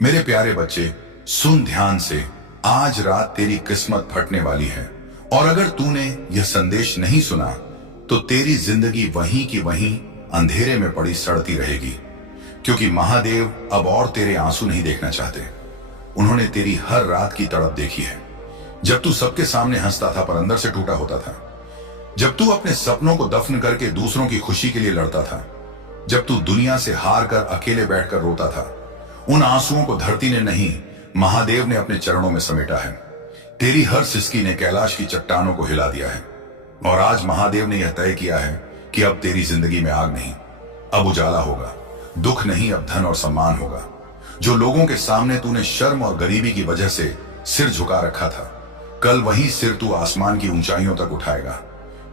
मेरे प्यारे बच्चे, सुन ध्यान से। आज रात तेरी किस्मत फटने वाली है। और अगर तूने यह संदेश नहीं सुना तो तेरी जिंदगी वहीं की वहीं अंधेरे में पड़ी सड़ती रहेगी। क्योंकि महादेव अब और तेरे आंसू नहीं देखना चाहते। उन्होंने तेरी हर रात की तड़प देखी है। जब तू सबके सामने हंसता था पर अंदर से टूटा होता था। जब तू अपने सपनों को दफन करके दूसरों की खुशी के लिए लड़ता था। जब तू दुनिया से हार कर अकेले बैठकर रोता था। उन आंसुओं को धरती ने नहीं, महादेव ने अपने चरणों में समेटा है। तेरी हर सिसकी ने कैलाश की चट्टानों को हिला दिया है। और आज महादेव ने यह तय किया है कि अब तेरी जिंदगी में आग नहीं, अब उजाला होगा। दुख नहीं, अब धन और सम्मान होगा। जो लोगों के सामने तूने शर्म और गरीबी की वजह से सिर झुका रखा था, कल वही सिर तू आसमान की ऊंचाइयों तक उठाएगा।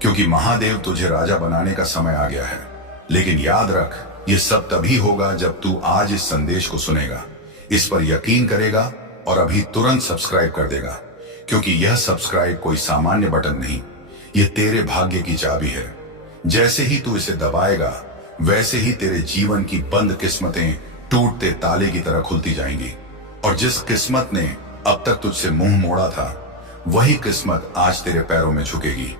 क्योंकि महादेव तुझे राजा बनाने का समय आ गया है। लेकिन याद रख, ये सब तभी होगा जब तू आज इस संदेश को सुनेगा, इस पर यकीन करेगा और अभी तुरंत सब्सक्राइब कर देगा। क्योंकि यह सब्सक्राइब कोई सामान्य बटन नहीं, यह तेरे भाग्य की चाबी है। जैसे ही तू इसे दबाएगा, वैसे ही तेरे जीवन की बंद किस्मतें टूटते ताले की तरह खुलती जाएंगी। और जिस किस्मत ने अब तक तुझसे मुंह मोड़ा था, वही किस्मत आज तेरे पैरों में झुकेगी।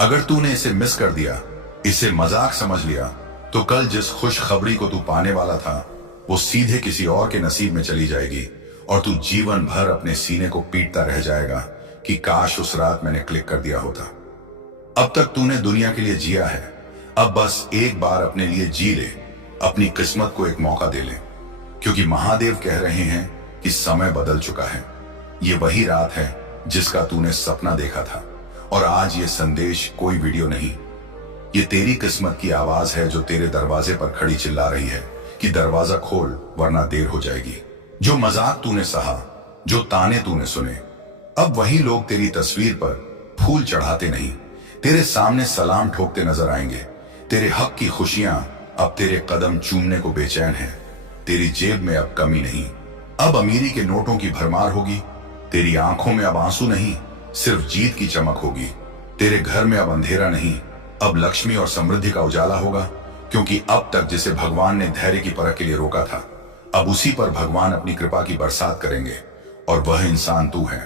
अगर तूने इसे मिस कर दिया, इसे मजाक समझ लिया, तो कल जिस खुशखबरी को तू पाने वाला था, वो सीधे किसी और के नसीब में चली जाएगी। और तू जीवन भर अपने सीने को पीटता रह जाएगा कि काश उस रात मैंने क्लिक कर दिया होता। अब तक तूने दुनिया के लिए जिया है, अब बस एक बार अपने लिए जी ले, अपनी किस्मत को एक मौका दे ले। क्योंकि महादेव कह रहे हैं कि समय बदल चुका है। ये वही रात है जिसका तूने सपना देखा था। और आज ये संदेश कोई वीडियो नहीं, ये तेरी किस्मत की आवाज है जो तेरे दरवाजे पर खड़ी चिल्ला रही है कि दरवाजा खोल वरना देर हो जाएगी। जो मजाक तूने सहा, जो ताने तूने सुने, अब वही लोग तेरी तस्वीर पर फूल चढ़ाते नहीं, तेरे सामने सलाम ठोकते नजर आएंगे। तेरे हक की खुशियां अब तेरे कदम चूमने को बेचैन है। तेरी जेब में अब कमी नहीं, अब अमीरी के नोटों की भरमार होगी। तेरी आंखों में अब आंसू नहीं, सिर्फ जीत की चमक होगी। तेरे घर में अब अंधेरा नहीं, अब लक्ष्मी और समृद्धि का उजाला होगा। क्योंकि अब तक जिसे भगवान ने धैर्य की परख के लिए रोका था, अब उसी पर भगवान अपनी कृपा की बरसात करेंगे। और वह इंसान तू है।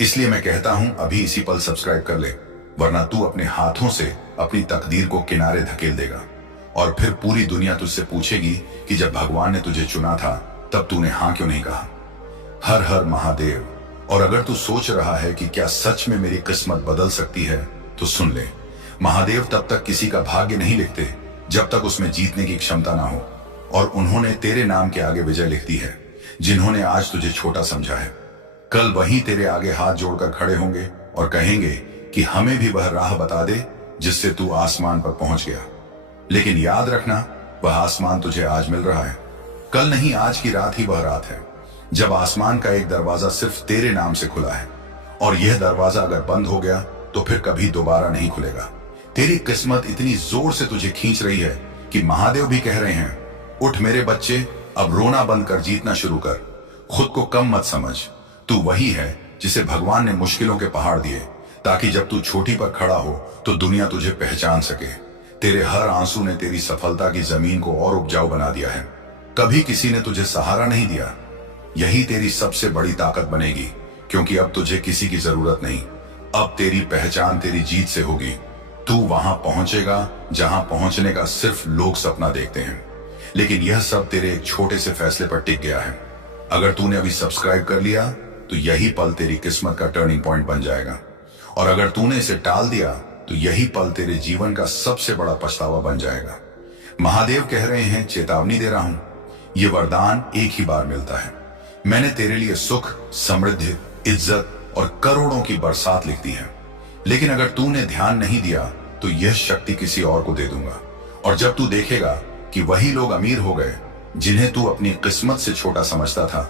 इसलिए मैं कहता हूं, अभी इसी पल सब्सक्राइब कर ले, वरना तू अपने हाथों से अपनी तकदीर को किनारे धकेल देगा। और फिर पूरी दुनिया तुझसे पूछेगी कि जब भगवान ने तुझे चुना था, तब तूने हां क्यों नहीं कहा। हर हर महादेव। और अगर तू सोच रहा है कि क्या सच में मेरी किस्मत बदल सकती है, तो सुन ले, महादेव तब तक किसी का भाग्य नहीं लिखते जब तक उसमें जीतने की क्षमता ना हो। और उन्होंने तेरे नाम के आगे विजय लिख दी है। जिन्होंने आज तुझे छोटा समझा है, कल वही तेरे आगे हाथ जोड़कर खड़े होंगे और कहेंगे कि हमें भी वह राह बता दे जिससे तू आसमान पर पहुंच गया। लेकिन याद रखना, वह आसमान तुझे आज मिल रहा है, कल नहीं, आज की रात ही वह रात है जब आसमान का एक दरवाजा सिर्फ तेरे नाम से खुला है। और यह दरवाजा अगर बंद हो गया तो फिर कभी दोबारा नहीं खुलेगा। तेरी किस्मत इतनी जोर से तुझे खींच रही है कि महादेव भी कह रहे हैं, उठ मेरे बच्चे, अब रोना बंद कर, जीतना शुरू कर। खुद को कम मत समझ, तू वही है जिसे भगवान ने मुश्किलों के पहाड़ दिए, ताकि जब तू छोटी पर खड़ा हो तो दुनिया तुझे पहचान सके। तेरे हर आंसू ने तेरी सफलता की जमीन को और उपजाऊ बना दिया है। कभी किसी ने तुझे सहारा नहीं दिया, यही तेरी सबसे बड़ी ताकत बनेगी। क्योंकि अब तुझे किसी की जरूरत नहीं, अब तेरी पहचान तेरी जीत से होगी। तू वहां पहुंचेगा जहां पहुंचने का सिर्फ लोग सपना देखते हैं। लेकिन यह सब तेरे एक छोटे से फैसले पर टिक गया है। अगर तूने अभी सब्सक्राइब कर लिया तो यही पल तेरी किस्मत का टर्निंग पॉइंट बन जाएगा। और अगर तूने इसे टाल दिया तो यही पल तेरे जीवन का सबसे बड़ा पछतावा बन जाएगा। महादेव कह रहे हैं, चेतावनी दे रहा हूं, यह वरदान एक ही बार मिलता है। मैंने तेरे लिए सुख, समृद्धि, इज्जत और करोड़ों की बरसात लिख दी है। लेकिन अगर तूने ध्यान नहीं दिया तो यह शक्ति किसी और को दे दूंगा। और जब तू देखेगा कि वही लोग अमीर हो गए जिन्हें तू अपनी किस्मत से छोटा समझता था,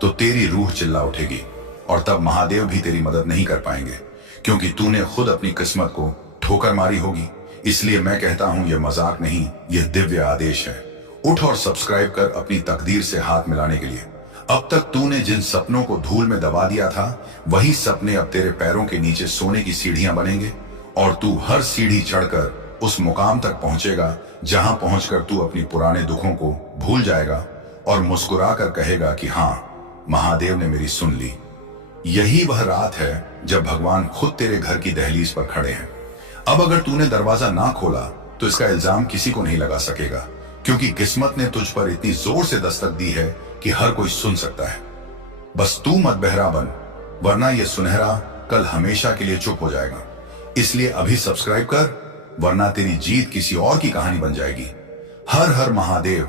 तो तेरी रूह चिल्ला उठेगी। और तब महादेव भी तेरी मदद नहीं कर पाएंगे, क्योंकि तूने खुद अपनी किस्मत को ठोकर मारी होगी। इसलिए मैं कहता हूं, यह मजाक नहीं, यह दिव्य आदेश है। उठ और सब्सक्राइब कर अपनी तकदीर से हाथ मिलाने के लिए। अब तक तूने जिन सपनों को धूल में दबा दिया था, वही सपने अब तेरे पैरों के नीचे सोने की सीढ़ियां बनेंगे। और तू हर सीढ़ी चढ़कर उस मुकाम तक पहुंचेगा जहां पहुंचकर तू अपनी पुराने दुखों को भूल जाएगा और मुस्कुरा कर कहेगा कि हाँ, महादेव ने मेरी सुन ली। यही वह रात है जब भगवान खुद तेरे घर की दहलीज पर खड़े हैं। अब अगर तूने दरवाजा ना खोला तो इसका इल्जाम किसी को नहीं लगा सकेगा, क्योंकि किस्मत ने तुझ पर इतनी जोर से दस्तक दी है कि हर कोई सुन सकता है। बस तू मत बहरा बन, वरना यह सुनहरा कल हमेशा के लिए चुप हो जाएगा। इसलिए अभी सब्सक्राइब कर, वरना तेरी जीत किसी और की कहानी बन जाएगी। हर हर महादेव।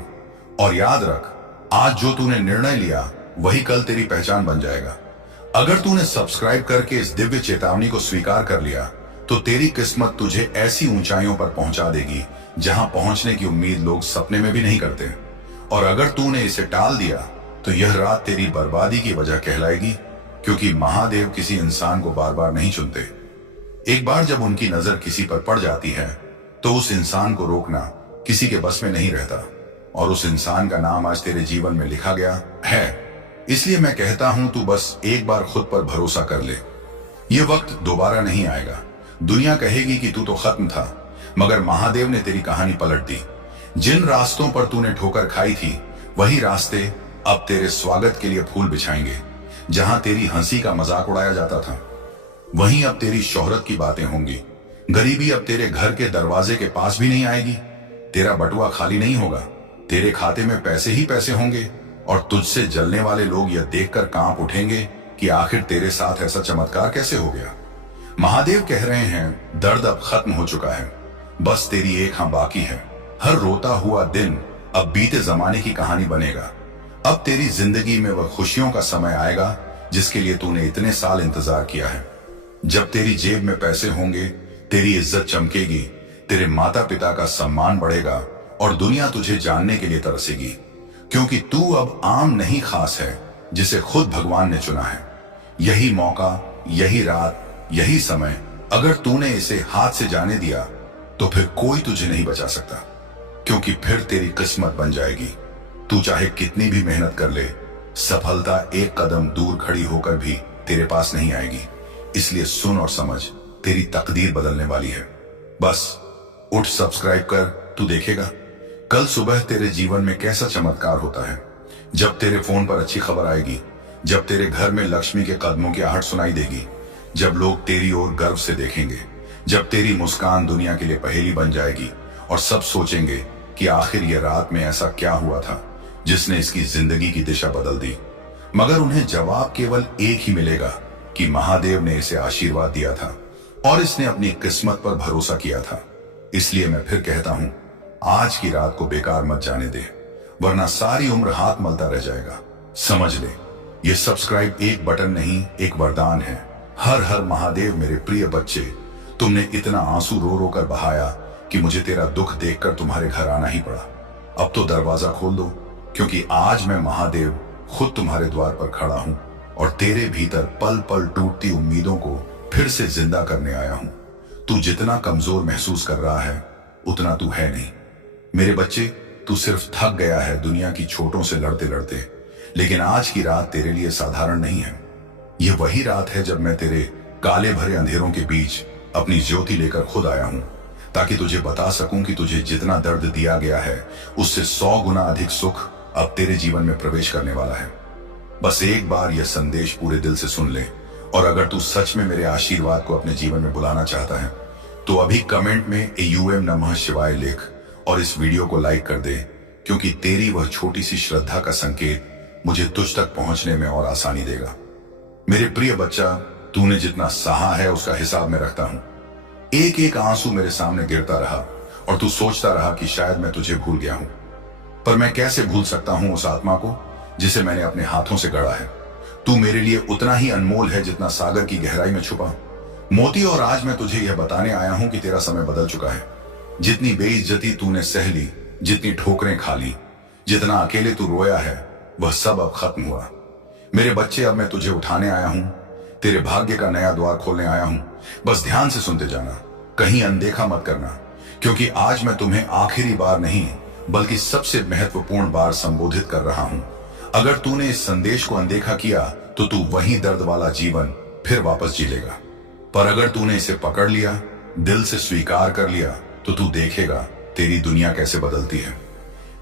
और याद रख, आज जो तूने निर्णय लिया वही कल तेरी पहचान बन जाएगा। अगर तूने सब्सक्राइब करके इस दिव्य चेतावनी को स्वीकार कर लिया तो तेरी किस्मत तुझे ऐसी ऊंचाइयों पर पहुंचा देगी जहां पहुंचने की उम्मीद लोग सपने में भी नहीं करते। और अगर तूने इसे टाल दिया तो यह रात तेरी बर्बादी की वजह कहलाएगी, क्योंकि महादेव किसी इंसान को बार बार नहीं चुनते। एक बार जब उनकी नजर किसी पर पड़ जाती है तो उस इंसान को रोकना किसी के बस में नहीं रहता, और उस इंसान का नाम आज तेरे जीवन में लिखा गया है। इसलिए मैं कहता हूं, तू बस एक बार खुद पर भरोसा कर ले। यह वक्त दोबारा नहीं आएगा। दुनिया कहेगी कि तू तो खत्म था, मगर महादेव ने तेरी कहानी पलट दी। जिन रास्तों पर तूने ठोकर खाई थी वही रास्ते अब तेरे स्वागत के लिए फूल बिछाएंगे। जहां तेरी हंसी का मजाक उड़ाया जाता था वहीं अब तेरी शोहरत की बातें होंगी। गरीबी अब तेरे घर के दरवाजे के पास भी नहीं आएगी। तेरा बटुआ खाली नहीं होगा, तेरे खाते में पैसे ही पैसे होंगे, और तुझसे जलने वाले लोग यह देखकर कांप उठेंगे कि आखिर तेरे साथ ऐसा चमत्कार कैसे हो गया। महादेव कह रहे हैं, दर्द अब खत्म हो चुका है, बस तेरी एक हाँ बाकी है। हर रोता हुआ दिन अब बीते जमाने की कहानी बनेगा। अब तेरी जिंदगी में वह खुशियों का समय आएगा जिसके लिए तूने इतने साल इंतजार किया है। जब तेरी जेब में पैसे होंगे, तेरी इज्जत चमकेगी, तेरे माता पिता का सम्मान बढ़ेगा और दुनिया तुझे जानने के लिए तरसेगी, क्योंकि तू अब आम नहीं खास है जिसे खुद भगवान ने चुना है। यही मौका, यही रात, यही समय, अगर तूने इसे हाथ से जाने दिया तो फिर कोई तुझे नहीं बचा सकता, क्योंकि फिर तेरी किस्मत बन जाएगी। तू चाहे कितनी भी मेहनत कर ले, सफलता एक कदम दूर खड़ी होकर भी तेरे पास नहीं आएगी। इसलिए सुन और समझ, तेरी तकदीर बदलने वाली है। बस उठ, सब्सक्राइब कर, तू देखेगा कल सुबह तेरे जीवन में कैसा चमत्कार होता है। जब तेरे फोन पर अच्छी खबर आएगी, जब तेरे घर में लक्ष्मी के कदमों की आहट सुनाई देगी, जब लोग तेरी ओर गर्व से देखेंगे, जब तेरी मुस्कान दुनिया के लिए पहेली बन जाएगी और सब सोचेंगे कि आखिर ये रात में ऐसा क्या हुआ था जिसने इसकी जिंदगी की दिशा बदल दी। मगर उन्हें जवाब केवल एक ही मिलेगा कि महादेव ने इसे आशीर्वाद दिया था और इसने अपनी किस्मत पर भरोसा किया था। इसलिए मैं फिर कहता हूं, आज की रात को बेकार मत जाने दे, वरना सारी उम्र हाथ मलता रह जाएगा। समझ ले, ये सब्सक्राइब एक बटन नहीं, एक वरदान है। हर हर महादेव मेरे प्रिय बच्चे, तुमने इतना आंसू रो रो कर बहाया कि मुझे तेरा दुख देखकर तुम्हारे घर आना ही पड़ा। अब तो दरवाजा खोल दो, क्योंकि आज मैं महादेव खुद तुम्हारे द्वार पर खड़ा हूं और तेरे भीतर पल पल टूटती उम्मीदों को फिर से जिंदा करने आया हूं। तू जितना कमजोर महसूस कर रहा है उतना तू है नहीं। मेरे बच्चे, तू सिर्फ थक गया है दुनिया की चोटों से लड़ते लड़ते, लेकिन आज की रात तेरे लिए साधारण नहीं है। यह वही रात है जब मैं तेरे काले भरे अंधेरों के बीच अपनी ज्योति लेकर खुद आया हूं, ताकि तुझे बता सकूं कि तुझे जितना दर्द दिया गया है उससे 100 गुना अधिक सुख अब तेरे जीवन में प्रवेश करने वाला है। बस एक बार यह संदेश पूरे दिल से सुन ले, और अगर तू सच में मेरे आशीर्वाद को अपने जीवन में बुलाना चाहता है तो अभी कमेंट में AUM नमः शिवाय लिख और इस वीडियो को लाइक कर दे, क्योंकि तेरी वह छोटी सी श्रद्धा का संकेत मुझे तुझ तक पहुंचने में और आसानी देगा। मेरे प्रिय बच्चा, तूने जितना सहा है उसका हिसाब मैं रखता हूं। एक एक आंसू मेरे सामने गिरता रहा और तू सोचता रहा कि शायद मैं तुझे भूल गया हूं, पर मैं कैसे भूल सकता हूं उस आत्मा को जिसे मैंने अपने हाथों से गढ़ा है। तू मेरे लिए उतना ही अनमोल है जितना सागर की गहराई में छुपा मोती, और आज मैं तुझे यह बताने आया हूं कि तेरा समय बदल चुका है। जितनी बेइज्जती तूने सह ली, जितनी ठोकरें खा ली, जितना अकेले तू रोया है, वह सब अब खत्म हुआ। मेरे बच्चे, अब मैं तुझे उठाने आया हूं, तेरे भाग्य का नया द्वार खोलने आया हूं। बस ध्यान से सुनते जाना, कहीं अनदेखा मत करना, क्योंकि आज मैं तुम्हें आखिरी बार नहीं बल्कि सबसे महत्वपूर्ण बार संबोधित कर रहा हूं। अगर तूने इस संदेश को अनदेखा किया तो तू वही दर्द वाला जीवन फिर वापस जी लेगा, पर अगर तूने इसे पकड़ लिया, दिल से स्वीकार कर लिया, तो तू देखेगा तेरी दुनिया कैसे बदलती है।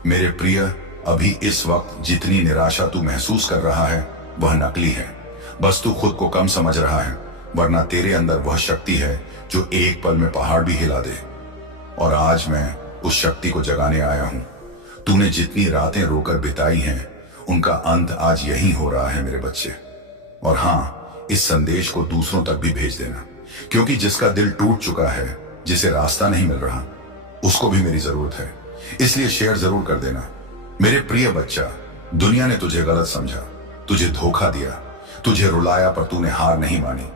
मेरे प्रिय, अभी इस वक्त जितनी निराशा तू महसूस कर रहा है वह नकली है। बस तू खुद को कम समझ रहा है, वरना तेरे अंदर वह शक्ति है जो एक पल में पहाड़ भी हिला दे। और आज मैं उस शक्ति को जगाने आया हूं। तूने जितनी रातें रोकर बिताई हैं, उनका अंत आज यही हो रहा है मेरे बच्चे। और हाँ, इस संदेश को दूसरों तक भी भेज देना, क्योंकि जिसका दिल टूट चुका है, जिसे रास्ता नहीं मिल रहा, उसको भी मेरी जरूरत है। इसलिए शेयर जरूर कर देना। मेरे प्रिय बच्चा, दुनिया ने तुझे गलत समझा, तुझे धोखा दिया, तुझे रुलाया, पर तूने हार नहीं मानी।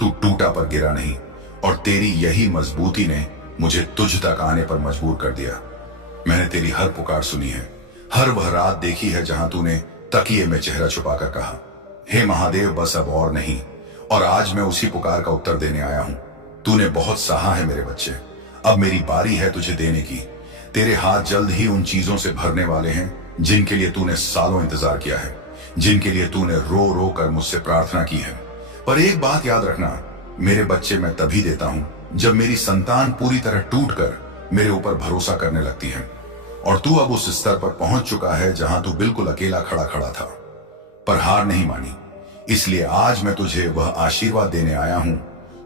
तू टूटा पर गिरा नहीं, और तेरी यही मजबूती ने मुझे तुझ तक आने पर मजबूर कर दिया। मैंने तेरी हर पुकार सुनी है, हर वह रात देखी है जहां तूने तकिए में चेहरा छुपाकर कहा, हे महादेव बस अब और नहीं। और आज मैं उसी पुकार का उत्तर देने आया हूं। तूने बहुत सहा है मेरे बच्चे, अब मेरी बारी है तुझे देने की। तेरे हाथ जल्द ही उन चीजों से भरने वाले हैं जिनके लिए तूने सालों इंतजार किया है, जिनके लिए तूने रो रो कर मुझसे प्रार्थना की है। पर एक बात याद रखना मेरे बच्चे, मैं तभी देता हूं जब मेरी संतान पूरी तरह टूट कर मेरे ऊपर भरोसा करने लगती है। और तू अब उस स्तर पर पहुंच चुका है जहां तू बिल्कुल अकेला खड़ा खड़ा था, पर हार नहीं मानी। इसलिए आज मैं तुझे वह आशीर्वाद देने आया हूं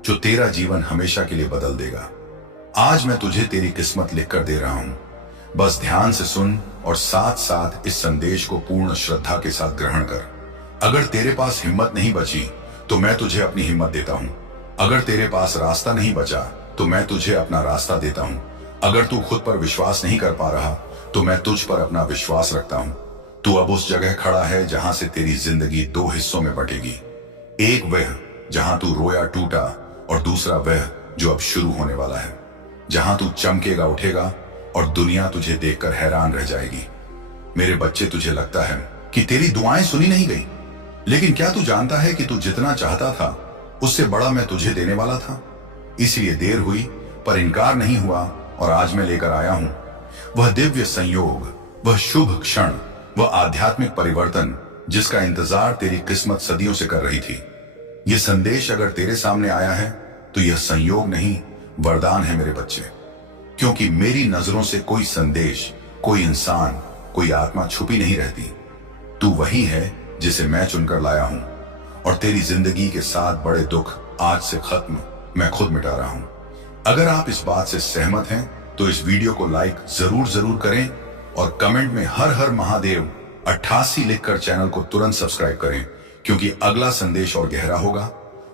जो तेरा जीवन हमेशा के लिए बदल देगा। आज मैं तुझे तेरी किस्मत लिखकर दे रहा हूं। बस ध्यान से सुन और साथ साथ इस संदेश को पूर्ण श्रद्धा के साथ ग्रहण कर। अगर तेरे पास हिम्मत नहीं बची तो मैं तुझे अपनी हिम्मत देता हूं। अगर तेरे पास रास्ता नहीं बचा तो मैं तुझे अपना रास्ता देता हूं। अगर तू खुद पर विश्वास नहीं कर पा रहा तो मैं तुझ पर अपना विश्वास रखता हूं। तू अब उस जगह खड़ा है जहां से तेरी जिंदगी दो हिस्सों में बटेगी। एक वह जहां तू रोया टूटा, और दूसरा वह जो अब शुरू होने वाला है, जहां तू चमकेगा उठेगा और दुनिया तुझे देखकर हैरान रह जाएगी। मेरे बच्चे, तुझे लगता है कि तेरी दुआएं सुनी नहीं गई, लेकिन क्या तू जानता है कि तू जितना चाहता था उससे बड़ा मैं तुझे देने वाला था। इसलिए देर हुई पर इनकार नहीं हुआ, और आज मैं लेकर आया हूं वह दिव्य संयोग, वह शुभ क्षण, वह आध्यात्मिक परिवर्तन जिसका इंतजार तेरी किस्मत सदियों से कर रही थी। यह संदेश अगर तेरे सामने आया है तो यह संयोग नहीं, वरदान है मेरे बच्चे। क्योंकि मेरी नजरों से कोई संदेश, कोई इंसान, कोई आत्मा छुपी नहीं रहती। तू वही है जिसे मैं चुनकर लाया हूं, और तेरी जिंदगी के साथ बड़े दुख आज से खत्म मैं खुद मिटा रहा हूं। अगर आप इस बात से सहमत हैं तो इस वीडियो को लाइक जरूर करें, और कमेंट में हर हर महादेव 88 लिखकर चैनल को तुरंत सब्सक्राइब करें, क्योंकि अगला संदेश और गहरा होगा।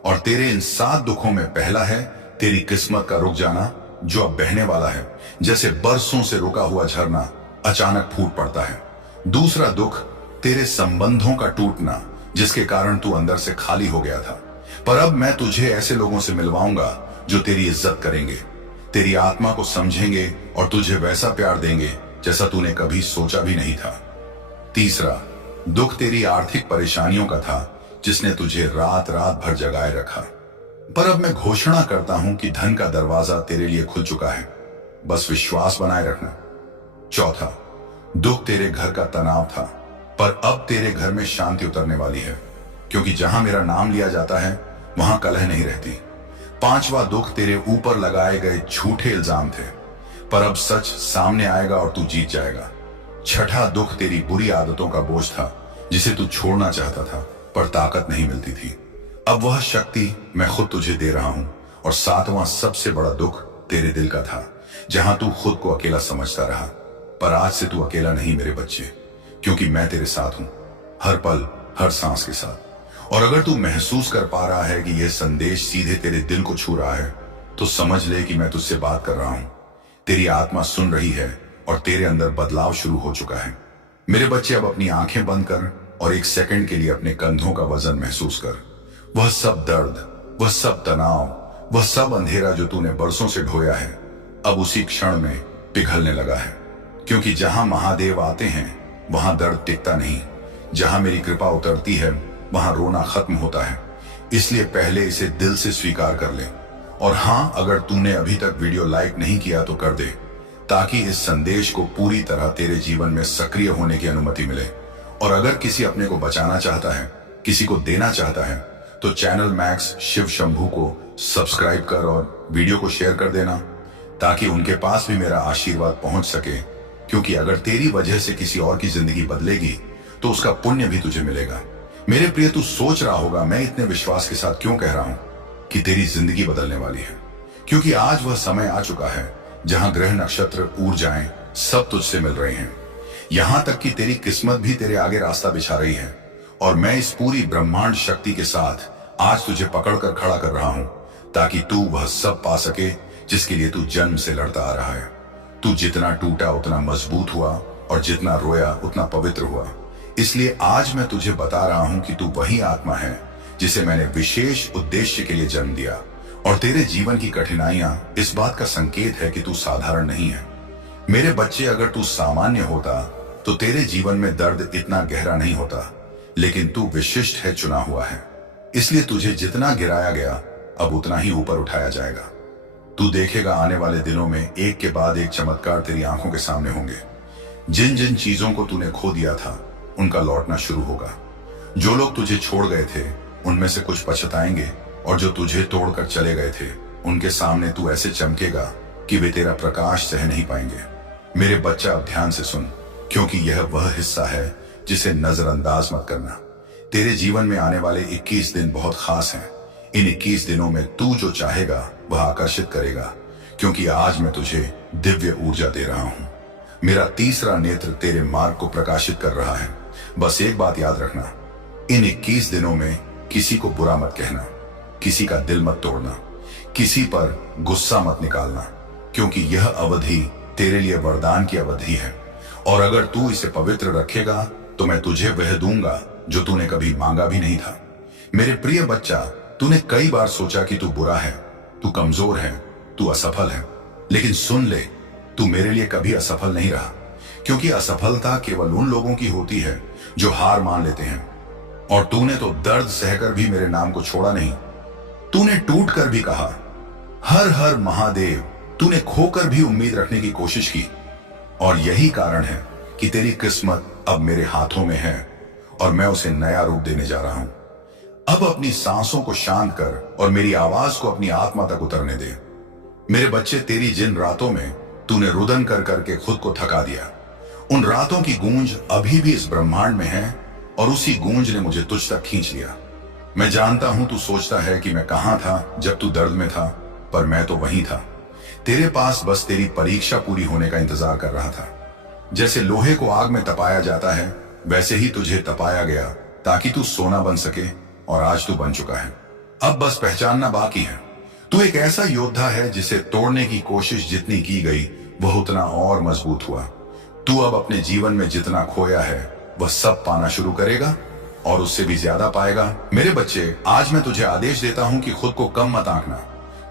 और तेरे इन 7 दुखों में पहला है तेरी किस्मत का रुक जाना, जो अब बहने वाला है, जैसे बरसों से रुका हुआ झरना अचानक फूट पड़ता है। दूसरा दुख तेरे संबंधों का टूटना, जिसके कारण तू अंदर से खाली हो गया था। पर अब मैं तुझे ऐसे लोगों से मिलवाऊंगा जो तेरी इज्जत करेंगे, तेरी आत्मा को समझेंगे और तुझे वैसा प्यार देंगे जैसा तूने कभी सोचा भी नहीं था। तीसरा दुख तेरी आर्थिक परेशानियों का था, जिसने तुझे रात रात भर जगाए रखा। पर अब मैं घोषणा करता हूं कि धन का दरवाजा तेरे लिए खुल चुका है, बस विश्वास बनाए रखना। चौथा दुख तेरे घर का तनाव था, पर अब तेरे घर में शांति उतरने वाली है, क्योंकि जहां मेरा नाम लिया जाता है वहां कलह नहीं रहती। पांचवा दुख तेरे ऊपर लगाए गए झूठे इल्जाम थे, पर अब सच सामने आएगा और तू जीत जाएगा। छठा दुख तेरी बुरी आदतों का बोझ था, जिसे तू छोड़ना चाहता था पर ताकत नहीं मिलती थी। अब वह शक्ति मैं खुद तुझे दे रहा हूं। और सातवां सबसे बड़ा दुख तेरे दिल का था, जहां तू खुद को अकेला समझता रहा। पर आज से तू अकेला नहीं मेरे बच्चे, क्योंकि मैं तेरे साथ हूं, हर पल हर सांस के साथ। और अगर तू महसूस कर पा रहा है कि यह संदेश सीधे तेरे दिल को छू रहा है, तो समझ ले कि मैं तुझसे बात कर रहा हूं। तेरी आत्मा सुन रही है और तेरे अंदर बदलाव शुरू हो चुका है। मेरे बच्चे, अब अपनी आंखें बंद कर और एक सेकंड के लिए अपने कंधों का वजन महसूस कर। वह सब दर्द, वह सब तनाव, वह सब अंधेरा जो तूने बरसों से ढोया है, अब उसी क्षण में पिघलने लगा है। क्योंकि जहां महादेव आते हैं वहां दर्द टिकता नहीं, जहां मेरी कृपा उतरती है वहां रोना खत्म होता है। इसलिए पहले इसे दिल से स्वीकार कर ले। और हां, अगर तूने अभी तक वीडियो लाइक नहीं किया तो कर दे, ताकि इस संदेश को पूरी तरह तेरे जीवन में सक्रिय होने की अनुमति मिले। और अगर किसी अपने को बचाना चाहता है, किसी को देना चाहता है, तो चैनल मैक्स शिव शंभू को सब्सक्राइब कर और वीडियो को शेयर कर देना, ताकि उनके पास भी मेरा आशीर्वाद पहुंच सके। क्योंकि अगर तेरी वजह से किसी और की जिंदगी बदलेगी तो उसका पुण्य भी तुझे मिलेगा। मेरे प्रिय, तू सोच रहा होगा मैं इतने विश्वास के साथ क्यों कह रहा हूं कि तेरी जिंदगी बदलने वाली है। क्योंकि आज वह समय आ चुका है जहां ग्रह, नक्षत्र, ऊर्जाएं सब तुझसे मिल रही हैं। यहां तक कि तेरी किस्मत भी तेरे आगे रास्ता बिछा रही है। और मैं इस पूरी ब्रह्मांड शक्ति के साथ आज तुझे पकड़कर खड़ा कर रहा हूं, ताकि तू वह सब पा सके जिसके लिए तू जन्म से लड़ता आ रहा है। तू जितना टूटा उतना मजबूत हुआ, और जितना रोया उतना पवित्र हुआ। इसलिए आज मैं तुझे बता रहा हूं कि तू वही आत्मा है जिसे मैंने विशेष उद्देश्य के लिए जन्म दिया। और तेरे जीवन की कठिनाइयां इस बात का संकेत है कि तू साधारण नहीं है। मेरे बच्चे, अगर तू सामान्य होता तो तेरे जीवन में दर्द इतना गहरा नहीं होता, लेकिन तू विशिष्ट है, चुना हुआ है। इसलिए तुझे जितना गिराया गया अब उतना ही ऊपर उठाया जाएगा। तू देखेगा आने वाले दिनों में एक के बाद एक चमत्कार तेरी आंखों के सामने होंगे। जिन जिन चीजों को तूने खो दिया था उनका लौटना शुरू होगा। जो लोग तुझे छोड़ गए थे उनमें से कुछ पछताएंगे, और जो तुझे तोड़कर चले गए थे उनके सामने तू ऐसे चमकेगा कि वे तेरा प्रकाश सह नहीं पाएंगे। मेरे बच्चा, अब ध्यान से सुन, क्योंकि यह वह हिस्सा है जिसे नजरअंदाज मत करना। तेरे जीवन में आने वाले 21 दिन बहुत खास हैं। इन 21 दिनों में तू जो चाहेगा वह आकर्षित करेगा, क्योंकि आज मैं तुझे दिव्य ऊर्जा दे रहा हूं। मेरा तीसरा नेत्र तेरे मार्ग को प्रकाशित कर रहा है। बस एक बात याद रखना, इन 21 दिनों में किसी को बुरा मत कहना, किसी का दिल मत तोड़ना, किसी पर गुस्सा मत निकालना, क्योंकि यह अवधि तेरे लिए वरदान की अवधि है। और अगर तू इसे पवित्र रखेगा तो मैं तुझे वह दूंगा जो तूने कभी मांगा भी नहीं था। मेरे प्रिय बच्चा, तूने कई बार सोचा कि तू बुरा है, तू कमजोर है, तू असफल है। लेकिन सुन ले, तू मेरे लिए कभी असफल नहीं रहा, क्योंकि असफलता केवल उन लोगों की होती है जो हार मान लेते हैं। और तूने तो दर्द सहकर भी मेरे नाम को छोड़ा नहीं। तूने टूट कर भी कहा हर हर महादेव। तूने खोकर भी उम्मीद रखने की कोशिश की। और यही कारण है कि तेरी किस्मत अब मेरे हाथों में है, और मैं उसे नया रूप देने जा रहा हूं। अब अपनी सांसों को शांत कर और मेरी आवाज को अपनी आत्मा तक उतरने दे। मेरे बच्चे, तेरी जिन रातों में तूने रुदन कर करके खुद को थका दिया, उन रातों की गूंज अभी भी इस ब्रह्मांड में है, और उसी गूंज ने मुझे तुझ तक खींच लिया। मैं जानता हूं तू सोचता है कि मैं कहां था जब तू दर्द में था, पर मैं तो वहीं था। तेरे पास बस तेरी परीक्षा पूरी होने का इंतजार कर रहा था। जैसे लोहे को आग में तपाया जाता है, वैसे ही तुझे तपाया गया ताकि तू सोना बन सके, और आज तू बन चुका है। अब बस पहचानना बाकी है। तू एक ऐसा योद्धा है जिसे तोड़ने की कोशिश जितनी की गई वह उतना और मजबूत हुआ। तू अब अपने जीवन में जितना खोया है वह सब पाना शुरू करेगा, और उससे भी ज्यादा पाएगा। मेरे बच्चे, आज मैं तुझे आदेश देता हूं कि खुद को कम मत आंकना,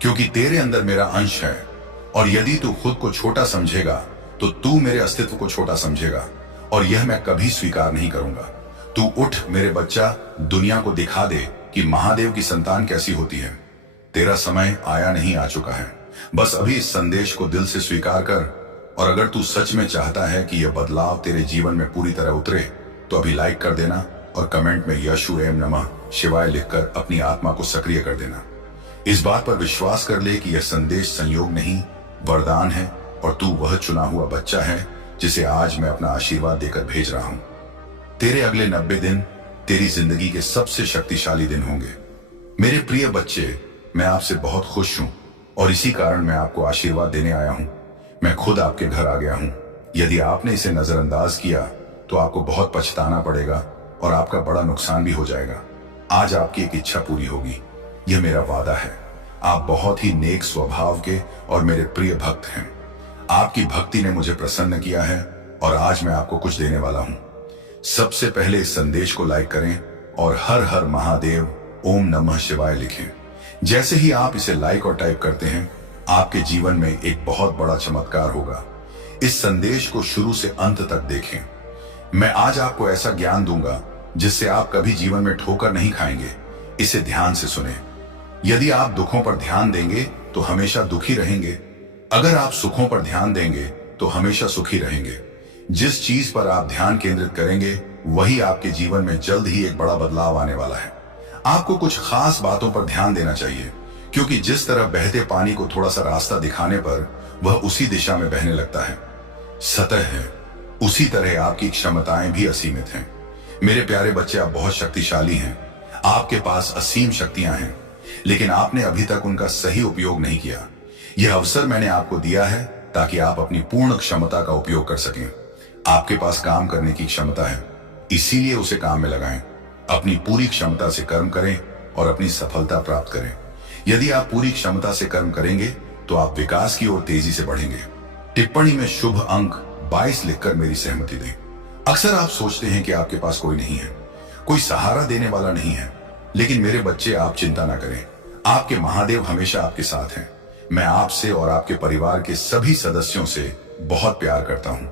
क्योंकि तेरे अंदर मेरा अंश है। और यदि तू खुद को छोटा समझेगा तो तू मेरे अस्तित्व को छोटा समझेगा, और यह मैं कभी स्वीकार नहीं करूंगा। तू उठ मेरे बच्चा, दुनिया को दिखा दे कि महादेव की संतान कैसी होती है। तेरा समय आया नहीं, आ चुका है। बस अभी इस संदेश को दिल से स्वीकार कर। और अगर तू सच में चाहता है कि यह बदलाव तेरे जीवन में पूरी तरह उतरे, तो अभी लाइक कर देना और कमेंट में यशु एम नमः शिवाय लिखकर अपनी आत्मा को सक्रिय कर देना। इस बात पर विश्वास कर ले कि यह संदेश संयोग नहीं, वरदान है, और तू वह चुना हुआ बच्चा है जिसे आज मैं अपना आशीर्वाद देकर भेज रहा हूं। तेरे अगले 90 दिन तेरी जिंदगी के सबसे शक्तिशाली दिन होंगे। मेरे प्रिय बच्चे, मैं आपसे बहुत खुश हूं, और इसी कारण मैं आपको आशीर्वाद देने आया हूं। मैं खुद आपके घर आ गया हूं। यदि आपने इसे नजरअंदाज किया तो आपको बहुत पछताना पड़ेगा, और आपका बड़ा नुकसान भी हो जाएगा। आज आपकी एक इच्छा पूरी होगी, यह मेरा वादा है। आप बहुत ही नेक स्वभाव के और मेरे प्रिय भक्त हैं। आपकी भक्ति ने मुझे प्रसन्न किया है, और आज मैं आपको कुछ देने वाला हूं। सबसे पहले इस संदेश को लाइक करें और हर हर महादेव ओम नमः शिवाय लिखें। जैसे ही आप इसे लाइक और टाइप करते हैं, आपके जीवन में एक बहुत बड़ा चमत्कार होगा। इस संदेश को शुरू से अंत तक देखें। मैं आज आपको ऐसा ज्ञान दूंगा जिससे आप कभी जीवन में ठोकर नहीं खाएंगे। इसे ध्यान से सुने। यदि आप दुखों पर ध्यान देंगे तो हमेशा दुखी रहेंगे। अगर आप सुखों पर ध्यान देंगे तो हमेशा सुखी रहेंगे। जिस चीज पर आप ध्यान केंद्रित करेंगे वही आपके जीवन में जल्द ही एक बड़ा बदलाव आने वाला है। आपको कुछ खास बातों पर ध्यान देना चाहिए, क्योंकि जिस तरह बहते पानी को थोड़ा सा रास्ता दिखाने पर वह उसी दिशा में बहने लगता है। सतह है, उसी तरह आपकी क्षमताएं भी असीमित हैं। मेरे प्यारे बच्चे, आप बहुत शक्तिशाली हैं। आपके पास असीम शक्तियां हैं, लेकिन आपने अभी तक उनका सही उपयोग नहीं किया। यह अवसर मैंने आपको दिया है ताकि आप अपनी पूर्ण क्षमता का उपयोग कर सकें। आपके पास काम करने की क्षमता है, इसीलिए उसे काम में लगाएं। अपनी पूरी क्षमता से कर्म करें और अपनी सफलता प्राप्त करें। यदि आप पूरी क्षमता से कर्म करेंगे तो आप विकास की ओर तेजी से बढ़ेंगे। टिप्पणी में शुभ अंक 22 लिखकर मेरी सहमति दें। अक्सर आप सोचते हैं कि आपके पास कोई नहीं है, कोई सहारा देने वाला नहीं है, लेकिन मेरे बच्चे, आप चिंता ना करें। आपके महादेव हमेशा आपके साथ हैं। मैं आपसे और आपके परिवार के सभी सदस्यों से बहुत प्यार करता हूं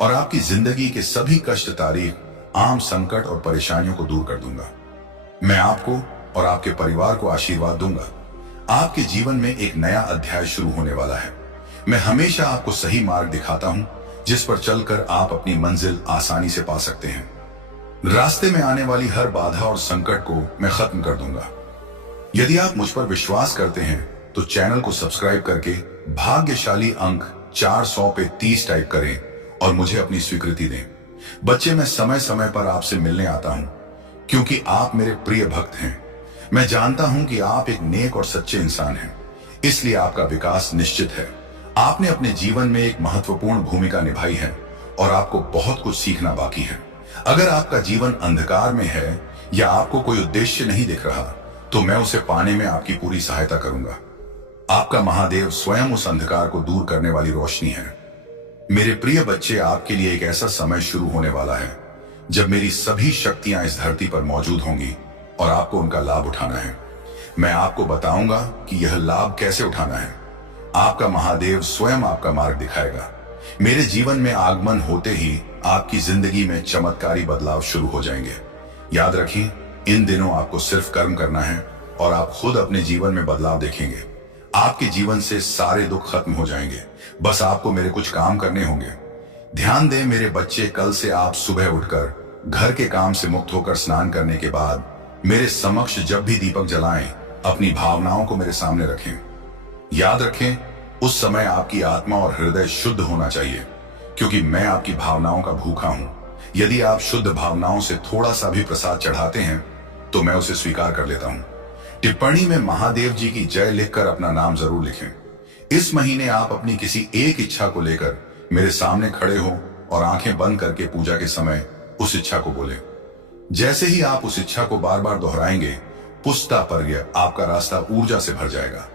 और आपकी जिंदगी के सभी कष्ट, तारीख, आम संकट और परेशानियों को दूर कर दूंगा। मैं आपको और आपके परिवार को आशीर्वाद दूंगा। आपके जीवन में एक नया अध्याय शुरू होने वाला है। मैं हमेशा आपको सही मार्ग दिखाता हूं, जिस पर चलकर आप अपनी मंजिल आसानी से पा सकते हैं। रास्ते में आने वाली हर बाधा और संकट को मैं खत्म कर दूंगा। यदि आप मुझ पर विश्वास करते हैं तो चैनल को सब्सक्राइब करके भाग्यशाली अंक 400 पे 30 टाइप करें और मुझे अपनी स्वीकृति दें। बच्चे, मैं समय समय पर आपसे मिलने आता हूं क्योंकि आप मेरे प्रिय भक्त हैं। मैं जानता हूं कि आप एक नेक और सच्चे इंसान हैं, इसलिए आपका विकास निश्चित है। आपने अपने जीवन में एक महत्वपूर्ण भूमिका निभाई है और आपको बहुत कुछ सीखना बाकी है। अगर आपका जीवन अंधकार में है या आपको कोई उद्देश्य नहीं दिख रहा, तो मैं उसे पाने में आपकी पूरी सहायता करूंगा। आपका महादेव स्वयं उस अंधकार को दूर करने वाली रोशनी है। मेरे प्रिय बच्चे, आपके लिए एक ऐसा समय शुरू होने वाला है जब मेरी सभी शक्तियां इस धरती पर मौजूद होंगी और आपको उनका लाभ उठाना है। मैं आपको बताऊंगा कि यह लाभ कैसे उठाना है। आपका महादेव स्वयं आपका मार्ग दिखाएगा। मेरे जीवन में आगमन होते ही आपकी जिंदगी में चमत्कारी बदलाव शुरू हो जाएंगे। याद रखिए, इन दिनों आपको सिर्फ कर्म करना है और आप खुद अपने जीवन में बदलाव देखेंगे। आपके जीवन से सारे दुख खत्म हो जाएंगे। बस आपको मेरे कुछ काम करने होंगे। ध्यान दें मेरे बच्चे, कल से आप सुबह उठकर घर के काम से मुक्त होकर स्नान करने के बाद मेरे समक्ष जब भी दीपक जलाएं, अपनी भावनाओं को मेरे सामने रखें। याद रखें, उस समय आपकी आत्मा और हृदय शुद्ध होना चाहिए, क्योंकि मैं आपकी भावनाओं का भूखा हूं। यदि आप शुद्ध भावनाओं से थोड़ा सा भी प्रसाद चढ़ाते हैं तो मैं उसे स्वीकार कर लेता हूं। टिप्पणी में महादेव जी की जय लिखकर अपना नाम जरूर लिखें। इस महीने आप अपनी किसी एक इच्छा को लेकर मेरे सामने खड़े हो और आंखें बंद करके पूजा के समय उस इच्छा को बोले। जैसे ही आप उस इच्छा को बार बार दोहराएंगे, पुष्टा पर्य आपका रास्ता ऊर्जा से भर जाएगा।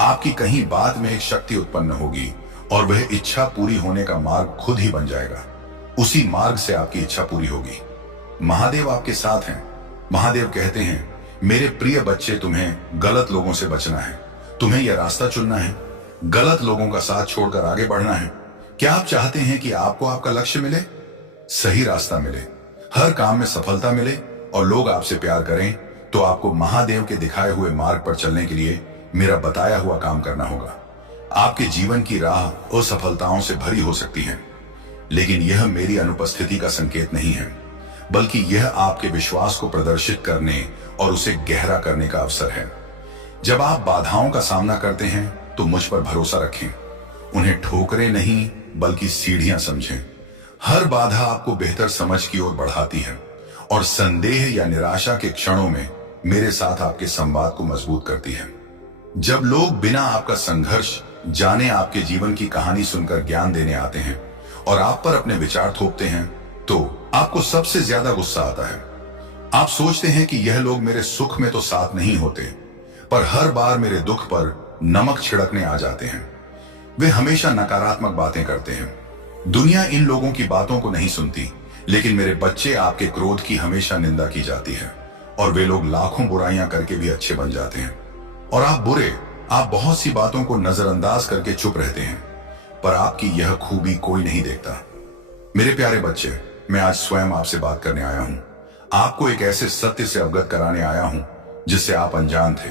आपकी कहीं बात में एक शक्ति उत्पन्न होगी और वह इच्छा पूरी होने का मार्ग खुद ही बन जाएगा। उसी मार्ग से आपकी इच्छा पूरी होगी। महादेव आपके साथ हैं। महादेव कहते हैं, मेरे प्रिय बच्चे, तुम्हें गलत लोगों से बचना है। तुम्हें यह रास्ता चुनना है, गलत लोगों का साथ छोड़कर आगे बढ़ना है। क्या आप चाहते हैं कि आपको आपका लक्ष्य मिले, सही रास्ता मिले, हर काम में सफलता मिले और लोग आपसे प्यार करें, तो आपको महादेव के दिखाए हुए मार्ग पर चलने के लिए मेरा बताया हुआ काम करना होगा। आपके जीवन की राह असफलताओं से भरी हो सकती है, लेकिन यह मेरी अनुपस्थिति का संकेत नहीं है, बल्कि यह आपके विश्वास को प्रदर्शित करने और उसे गहरा करने का अवसर है। जब आप बाधाओं का सामना करते हैं तो मुझ पर भरोसा रखें। उन्हें ठोकरें नहीं बल्कि सीढ़ियां समझें। हर बाधा आपको बेहतर समझ की ओर बढ़ाती है और संदेह या निराशा के क्षणों में मेरे साथ आपके संवाद को मजबूत करती है। जब लोग बिना आपका संघर्ष जाने आपके जीवन की कहानी सुनकर ज्ञान देने आते हैं और आप पर अपने विचार थोपते हैं, तो आपको सबसे ज्यादा गुस्सा आता है। आप सोचते हैं कि यह लोग मेरे सुख में तो साथ नहीं होते, पर हर बार मेरे दुख पर नमक छिड़कने आ जाते हैं। वे हमेशा नकारात्मक बातें करते हैं। दुनिया इन लोगों की बातों को नहीं सुनती, लेकिन मेरे बच्चे, आपके क्रोध की हमेशा निंदा की जाती है और वे लोग लाखों बुराइयां करके भी अच्छे बन जाते हैं। और आप बहुत सी बातों को नजरअंदाज करके चुप रहते हैं, पर आपकी यह खूबी कोई नहीं देखता। मेरे प्यारे बच्चे, मैं आज स्वयं आपसे बात करने आया हूं। आपको एक ऐसे सत्य से अवगत कराने आया हूं जिससे आप अनजान थे।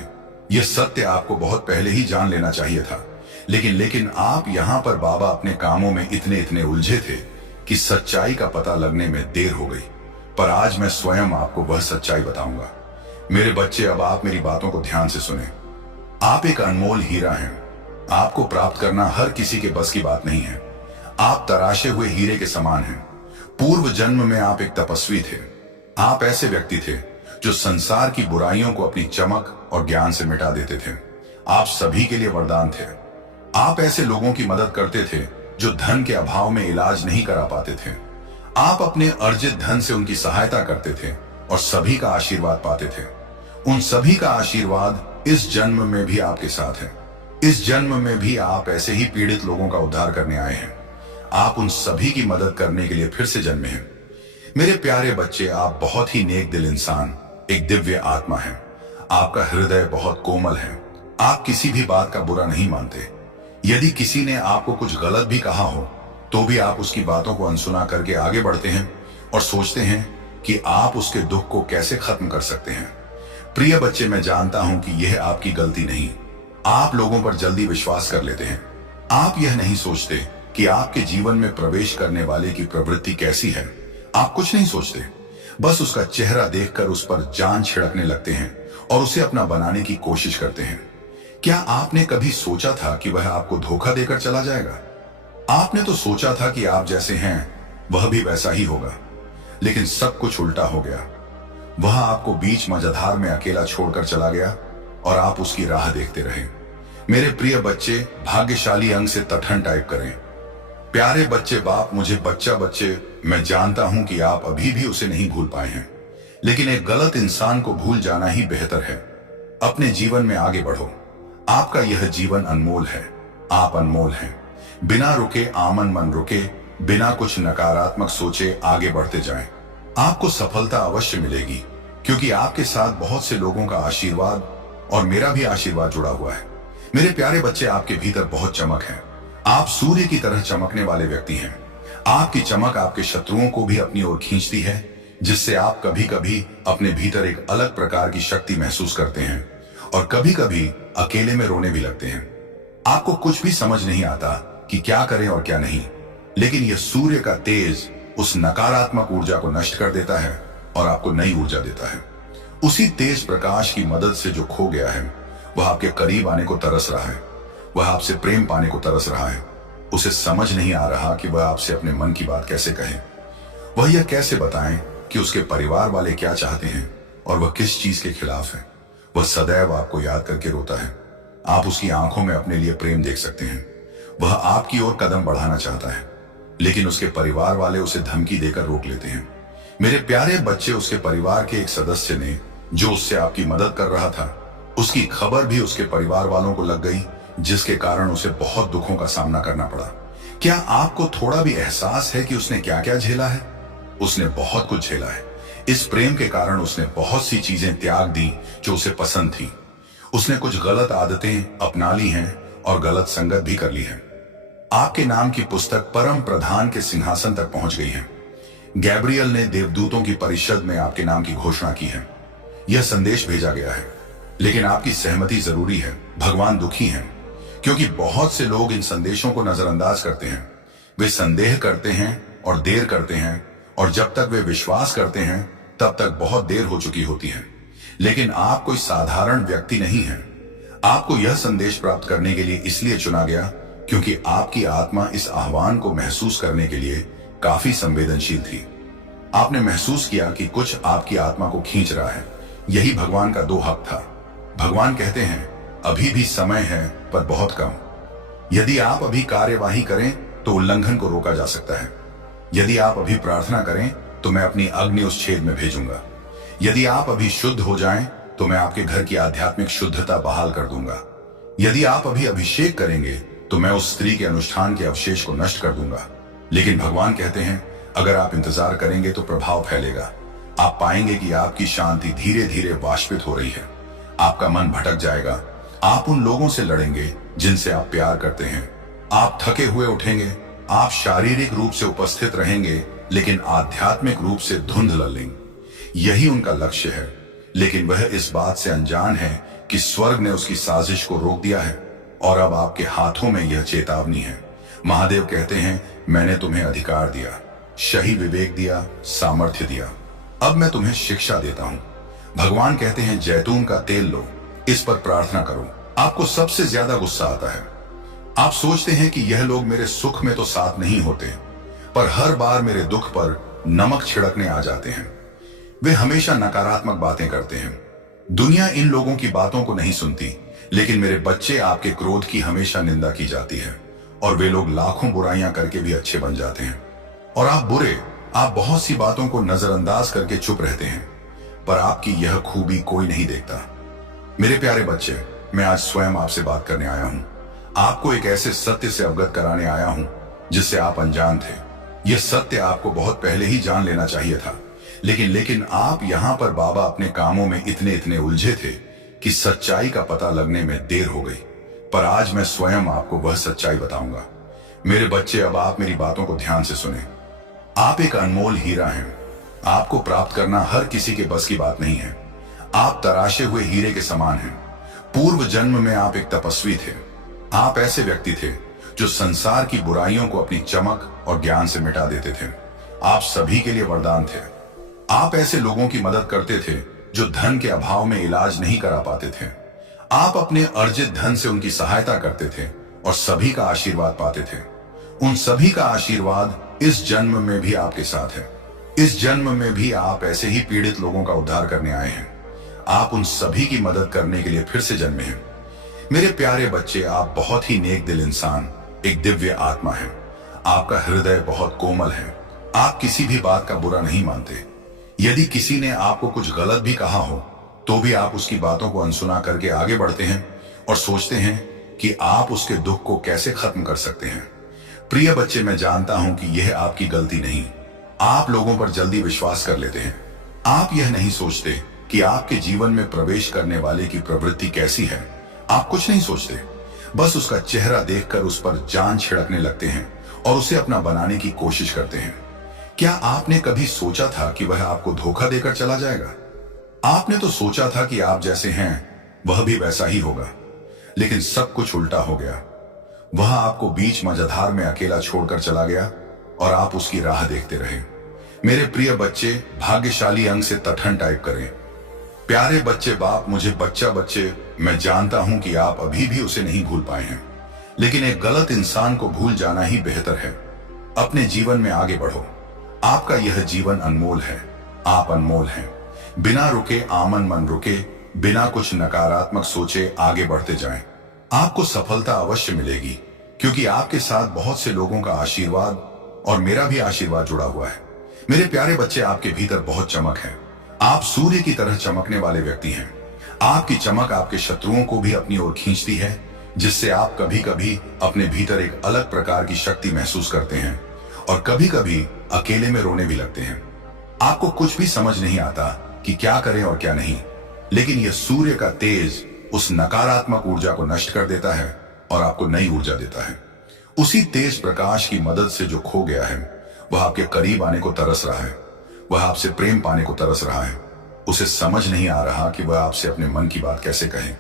यह सत्य आपको बहुत पहले ही जान लेना चाहिए था, लेकिन आप यहां पर बाबा अपने कामों में इतने उलझे थे कि सच्चाई का पता लगने में देर हो गई। पर आज मैं स्वयं आपको वह सच्चाई बताऊंगा। मेरे बच्चे, अब आप मेरी बातों को ध्यान से सुने। आप एक अनमोल हीरा हैं। आपको प्राप्त करना हर किसी के बस की बात नहीं है। आप तराशे हुए हीरे के समान हैं। पूर्व जन्म में आप एक तपस्वी थे। आप ऐसे व्यक्ति थे जो संसार की बुराइयों को अपनी चमक और ज्ञान से मिटा देते थे। आप सभी के लिए वरदान थे। आप ऐसे लोगों की मदद करते थे जो धन के अभाव में इलाज नहीं करा पाते थे। आप अपने अर्जित धन से उनकी सहायता करते थे और सभी का आशीर्वाद पाते थे। उन सभी का आशीर्वाद इस जन्म में भी आपके साथ है। इस जन्म में भी आप ऐसे ही पीड़ित लोगों का उद्धार करने आए हैं। आप उन सभी की मदद करने के लिए फिर से जन्मे हैं। मेरे प्यारे बच्चे, आप बहुत ही नेक दिल इंसान, एक दिव्य आत्मा है। आपका हृदय बहुत कोमल है। आप किसी भी बात का बुरा नहीं मानते। यदि किसी ने आपको कुछ गलत भी कहा हो तो भी आप उसकी बातों को अनसुना करके आगे बढ़ते हैं और सोचते हैं कि आप उसके दुख को कैसे खत्म कर सकते हैं। प्रिय बच्चे, मैं जानता हूं कि यह आपकी गलती नहीं। आप लोगों पर जल्दी विश्वास कर लेते हैं। आप यह नहीं सोचते कि आपके जीवन में प्रवेश करने वाले की प्रवृत्ति कैसी है। आप कुछ नहीं सोचते, बस उसका चेहरा देखकर उस पर जान छिड़कने लगते हैं और उसे अपना बनाने की कोशिश करते हैं। क्या आपने कभी सोचा था कि वह आपको धोखा देकर चला जाएगा? आपने तो सोचा था कि आप जैसे हैं वह भी वैसा ही होगा, लेकिन सब कुछ उल्टा हो गया। वह आपको बीच मझधार में अकेला छोड़कर चला गया और आप उसकी राह देखते रहे। मेरे प्रिय बच्चे, भाग्यशाली अंक से तटहन टाइप करें। प्यारे बच्चे, बाप मुझे बच्चे, मैं जानता हूं कि आप अभी भी उसे नहीं भूल पाए हैं, लेकिन एक गलत इंसान को भूल जाना ही बेहतर है। अपने जीवन में आगे बढ़ो। आपका यह जीवन अनमोल है। आप अनमोल हैं। बिना रुके आमन मन रुके, बिना कुछ नकारात्मक सोचे आगे बढ़ते जाएं। आपको सफलता अवश्य मिलेगी, क्योंकि आपके साथ बहुत से लोगों का आशीर्वाद और मेरा भी आशीर्वाद जुड़ा हुआ है। मेरे प्यारे बच्चे, आपके भीतर बहुत चमक है। आप सूर्य की तरह चमकने वाले व्यक्ति हैं। आपकी चमक आपके शत्रुओं को भी अपनी ओर खींचती है, जिससे आप कभी कभी अपने भीतर एक अलग प्रकार की शक्ति महसूस करते हैं और कभी कभी अकेले में रोने भी लगते हैं। आपको कुछ भी समझ नहीं आता कि क्या करें और क्या नहीं, लेकिन यह सूर्य का तेज उस नकारात्मक ऊर्जा को नष्ट कर देता है और आपको नई ऊर्जा देता है। उसी तेज प्रकाश की मदद से जो खो गया है वह आपके करीब आने को तरस रहा है। वह आपसे प्रेम पाने को तरस रहा है। उसे समझ नहीं आ रहा कि वह आपसे अपने मन की बात कैसे कहे। वह यह कैसे बताएं कि उसके परिवार वाले क्या चाहते हैं और वह किस चीज के खिलाफ है। वह सदैव आपको याद करके रोता है। आप उसकी आंखों में अपने लिए प्रेम देख सकते हैं। वह आपकी ओर कदम बढ़ाना चाहता है, लेकिन उसके परिवार वाले उसे धमकी देकर रोक लेते हैं। मेरे प्यारे बच्चे, उसके परिवार के एक सदस्य ने, जो उससे आपकी मदद कर रहा था, उसकी खबर भी उसके परिवार वालों को लग गई, जिसके कारण उसे बहुत दुखों का सामना करना पड़ा। क्या आपको थोड़ा भी एहसास है कि उसने क्या क्या झेला है? उसने बहुत कुछ झेला है। इस प्रेम के कारण उसने बहुत सी चीजें त्याग दी जो उसे पसंद थी। उसने कुछ गलत आदतें अपना ली हैं और गलत संगत भी कर ली है। आपके नाम की पुस्तक परम प्रधान के सिंहासन तक पहुंच गई है। गैब्रियल ने देवदूतों की परिषद में आपके नाम की घोषणा की है। यह संदेश भेजा गया है, लेकिन आपकी सहमति जरूरी है। भगवान दुखी हैं, क्योंकि बहुत से लोग इन संदेशों को नजरअंदाज करते हैं। वे संदेह करते हैं और देर करते हैं, और जब तक वे विश्वास करते हैं तब तक बहुत देर हो चुकी होती है। लेकिन आप कोई साधारण व्यक्ति नहीं हैं। आपको यह संदेश प्राप्त करने के लिए इसलिए चुना गया क्योंकि आपकी आत्मा इस आह्वान को महसूस करने के लिए काफी संवेदनशील थी। आपने महसूस किया कि कुछ आपकी आत्मा को खींच रहा है। यही भगवान का दो हक था। भगवान कहते हैं, अभी भी समय है, पर बहुत कम। यदि आप अभी कार्यवाही करें तो उल्लंघन को रोका जा सकता है। यदि आप अभी प्रार्थना करें तो मैं अपनी अग्नि उस छेद में भेजूंगा। यदि आप अभी शुद्ध हो जाएं तो मैं आपके घर की आध्यात्मिक शुद्धता बहाल कर दूंगा। यदि आप अभी अभिषेक करेंगे तो मैं उस स्त्री के अनुष्ठान के अवशेष को नष्ट कर दूंगा। लेकिन भगवान कहते हैं, अगर आप इंतजार करेंगे तो प्रभाव फैलेगा। आप पाएंगे कि आपकी शांति धीरे धीरे वाष्पित हो रही है। आपका मन भटक जाएगा। आप उन लोगों से लड़ेंगे जिनसे आप प्यार करते हैं। आप थके हुए उठेंगे। आप शारीरिक रूप से उपस्थित रहेंगे, लेकिन आध्यात्मिक रूप से धुंधल लेंगे। यही उनका लक्ष्य है, लेकिन वह इस बात से अनजान है कि स्वर्ग ने उसकी साजिश को रोक दिया है और अब आपके हाथों में यह चेतावनी है। महादेव कहते हैं, मैंने तुम्हें अधिकार दिया, सही विवेक दिया, सामर्थ्य दिया। अब मैं तुम्हें शिक्षा देता हूं। भगवान कहते हैं, जैतून का तेल लो, इस पर प्रार्थना करो। आपको सबसे ज्यादा गुस्सा आता है। आप सोचते हैं कि यह लोग मेरे सुख में तो साथ नहीं होते, पर हर बार मेरे दुख पर नमक छिड़कने आ जाते हैं। वे हमेशा नकारात्मक बातें करते हैं। दुनिया इन लोगों की बातों को नहीं सुनती, लेकिन मेरे बच्चे, आपके क्रोध की हमेशा निंदा की जाती है और वे लोग लाखों बुराइयां करके भी अच्छे बन जाते हैं। और आप बुरे, आप बहुत सी बातों को नजरअंदाज करके चुप रहते हैं, पर आपकी यह खूबी कोई नहीं देखता। मेरे प्यारे बच्चे, मैं आज स्वयं आपसे बात करने आया हूं। आपको एक ऐसे सत्य से अवगत कराने आया हूं जिससे आप अनजान थे। यह सत्य आपको बहुत पहले ही जान लेना चाहिए था, लेकिन आप यहां पर बाबा अपने कामों में इतने उलझे थे कि सच्चाई का पता लगने में देर हो गई। पर आज मैं स्वयं आपको वह सच्चाई बताऊंगा। मेरे बच्चे, अब आप मेरी बातों को ध्यान से सुने। आप एक अनमोल हीरा हैं। आपको प्राप्त करना हर किसी के बस की बात नहीं है। आप तराशे हुए हीरे के समान हैं। पूर्व जन्म में आप एक तपस्वी थे। आप ऐसे व्यक्ति थे जो संसार की बुराइयों को अपनी चमक और ज्ञान से मिटा देते थे। आप सभी के लिए वरदान थे। आप ऐसे लोगों की मदद करते थे जो धन के अभाव में इलाज नहीं करा पाते थे। आप अपने अर्जित धन से उनकी सहायता करते थे और सभी का आशीर्वाद पाते थे। उन सभी का आशीर्वाद इस जन्म में भी आपके साथ है। इस जन्म में भी आप ऐसे ही पीड़ित लोगों का उद्धार करने आए हैं। आप उन सभी की मदद करने के लिए फिर से जन्मे हैं। मेरे प्यारे बच्चे, आप बहुत ही नेक दिल इंसान, एक दिव्य आत्मा है। आपका हृदय बहुत कोमल है। आप किसी भी बात का बुरा नहीं मानते। यदि किसी ने आपको कुछ गलत भी कहा हो तो भी आप उसकी बातों को अनसुना करके आगे बढ़ते हैं और सोचते हैं कि आप उसके दुख को कैसे खत्म कर सकते हैं। प्रिय बच्चे, मैं जानता हूं कि यह आपकी गलती नहीं। आप लोगों पर जल्दी विश्वास कर लेते हैं। आप यह नहीं सोचते कि आपके जीवन में प्रवेश करने वाले की प्रवृत्ति कैसी है। आप कुछ नहीं सोचते, बस उसका चेहरा देखकर उस पर जान छिड़कने लगते हैं और उसे अपना बनाने की कोशिश करते हैं। क्या आपने कभी सोचा था कि वह आपको धोखा देकर चला जाएगा? आपने तो सोचा था कि आप जैसे हैं वह भी वैसा ही होगा, लेकिन सब कुछ उल्टा हो गया। वह आपको बीच मझधार में अकेला छोड़कर चला गया और आप उसकी राह देखते रहे। मेरे प्रिय बच्चे, भाग्यशाली अंग से तठन टाइप करें। प्यारे बच्चे, बाप मुझे बच्चे, मैं जानता हूं कि आप अभी भी उसे नहीं भूल पाए हैं, लेकिन एक गलत इंसान को भूल जाना ही बेहतर है। अपने जीवन में आगे बढ़ो। आपका यह जीवन अनमोल है। आप अनमोल हैं। बिना रुके आमन मन रुके, बिना कुछ नकारात्मक सोचे आगे बढ़ते जाएं। आपको सफलता अवश्य मिलेगी, क्योंकि आपके साथ बहुत से लोगों का आशीर्वाद और मेरा भी आशीर्वाद जुड़ा हुआ है। मेरे प्यारे बच्चे, आपके भीतर बहुत चमक है। आप सूर्य की तरह चमकने वाले व्यक्ति हैं। आपकी चमक आपके शत्रुओं को भी अपनी ओर खींचती है, जिससे आप कभी कभी अपने भीतर एक अलग प्रकार की शक्ति महसूस करते हैं और कभी कभी अकेले में रोने भी लगते हैं। आपको कुछ भी समझ नहीं आता कि क्या करें और क्या नहीं, लेकिन यह सूर्य का तेज उस नकारात्मक ऊर्जा को नष्ट कर देता है और आपको नई ऊर्जा देता है। उसी तेज प्रकाश की मदद से जो खो गया है वह आपके करीब आने को तरस रहा है। वह आपसे प्रेम पाने को तरस रहा है। उसे समझ नहीं आ रहा कि वह आपसे अपने मन की बात कैसे कहे।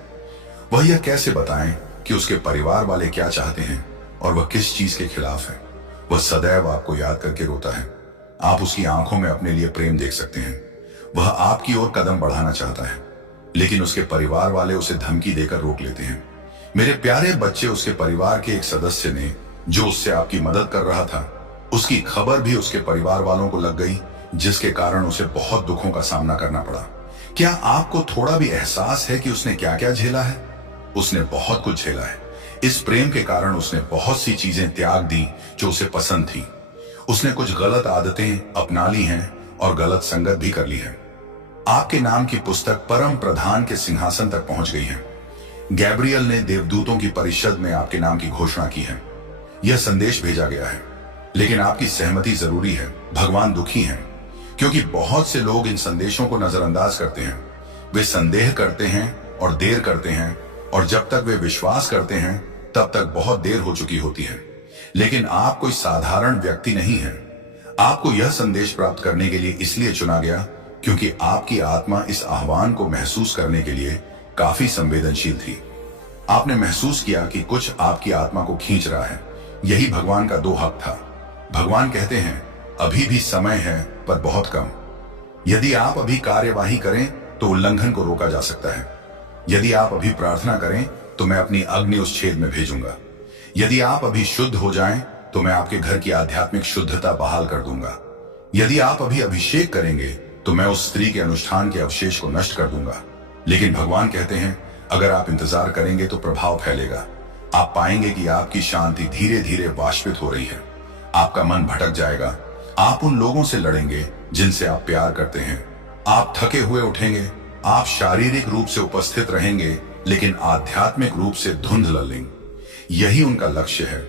वह यह कैसे बताएं कि उसके परिवार वाले क्या चाहते हैं और वह किस चीज के खिलाफ है। वह सदैव आपको याद करके रोता है। आप उसकी आंखों में अपने लिए प्रेम देख सकते हैं। वह आपकी ओर कदम बढ़ाना चाहता है, लेकिन उसके परिवार वाले उसे धमकी देकर रोक लेते हैं। मेरे प्यारे बच्चे, उसके परिवार के एक सदस्य ने जो उससे आपकी मदद कर रहा था, उसकी खबर भी उसके परिवार वालों को लग गई, जिसके कारण उसे बहुत दुखों का सामना करना पड़ा। क्या आपको थोड़ा भी एहसास है कि उसने क्या क्या झेला है? उसने बहुत कुछ झेला है। इस प्रेम के कारण उसने बहुत सी चीजें त्याग दी जो उसे पसंद थी। उसने कुछ गलत आदतें अपना ली हैं और गलत संगत भी कर ली है। आपके नाम की पुस्तक परम प्रधान के सिंहासन तक पहुंच गई है। गैब्रियल ने देवदूतों की परिषद में आपके नाम की घोषणा की है। यह संदेश भेजा गया है, लेकिन आपकी सहमति जरूरी है। भगवान दुखी हैं, क्योंकि बहुत से लोग इन संदेशों को नजरअंदाज करते हैं। वे संदेह करते हैं और देर करते हैं, और जब तक वे विश्वास करते हैं तब तक बहुत देर हो चुकी होती है। लेकिन आप कोई साधारण व्यक्ति नहीं है। आपको यह संदेश प्राप्त करने के लिए इसलिए चुना गया क्योंकि आपकी आत्मा इस आह्वान को महसूस करने के लिए काफी संवेदनशील थी। आपने महसूस किया कि कुछ आपकी आत्मा को खींच रहा है। यही भगवान का दो हक था। भगवान कहते हैं, अभी भी समय है पर बहुत कम। यदि आप अभी कार्यवाही करें तो उल्लंघन को रोका जा सकता है। यदि आप अभी प्रार्थना करें तो मैं अपनी अग्नि उस छेद में भेजूंगा। यदि आप अभी शुद्ध हो जाएं तो मैं आपके घर की आध्यात्मिक शुद्धता बहाल कर दूंगा। यदि आप अभी अभिषेक करेंगे तो मैं उस स्त्री के अनुष्ठान के अवशेष को नष्ट कर दूंगा। लेकिन भगवान कहते हैं, अगर आप इंतजार करेंगे तो प्रभाव फैलेगा। आप पाएंगे कि आपकी शांति धीरे धीरे वाष्पित हो रही है। आपका मन भटक जाएगा। आप उन लोगों से लड़ेंगे जिनसे आप प्यार करते हैं। आप थके हुए उठेंगे। आप शारीरिक रूप से उपस्थित रहेंगे, लेकिन आध्यात्मिक रूप से धुंधला लेंगे। यही उनका लक्ष्य है।